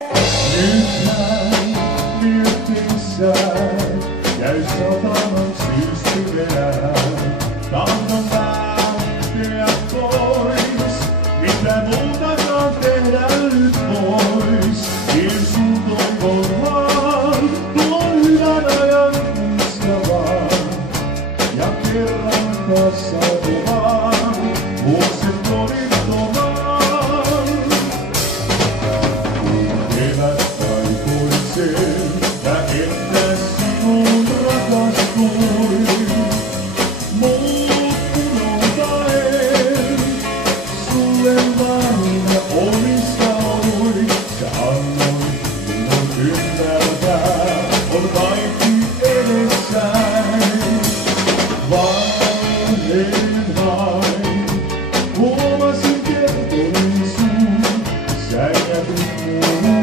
Nythän mietteissä jäi sataman syyskyvään. Tahdon lähteä pois, mitä muutakaan tehdä nyt pois. Vien sun toivon vaan, tuon hyvän ajan muistavaan. Ja kerran taas saapuvaan, vuosen kodittomaan. Ja että sinun rakastuin, muut unohtaen, sulle vain omistauduin. Sä annoit minun ymmärtää, on kaikki edessäin. Vanhenen vain, huomasin kertoin sun, sä jätit muun.